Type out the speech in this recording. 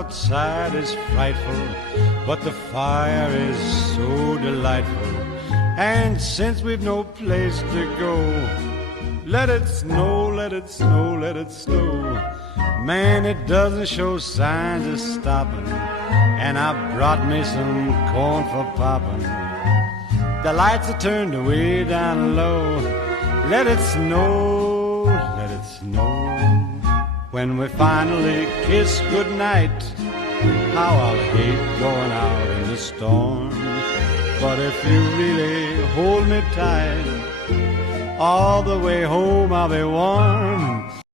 outside is frightful, but the fire is so delightful. And since we've no place to go, let it snow, let it snow, let it snow. Man, it doesn't show signs of stopping, and I brought me some corn for popping. The lights are turned way down low. Let it snow, let it snow. When we finally kiss goodnight, how I'll hate going out in the storm. But if you really hold me tight, all the way home I'll be warm.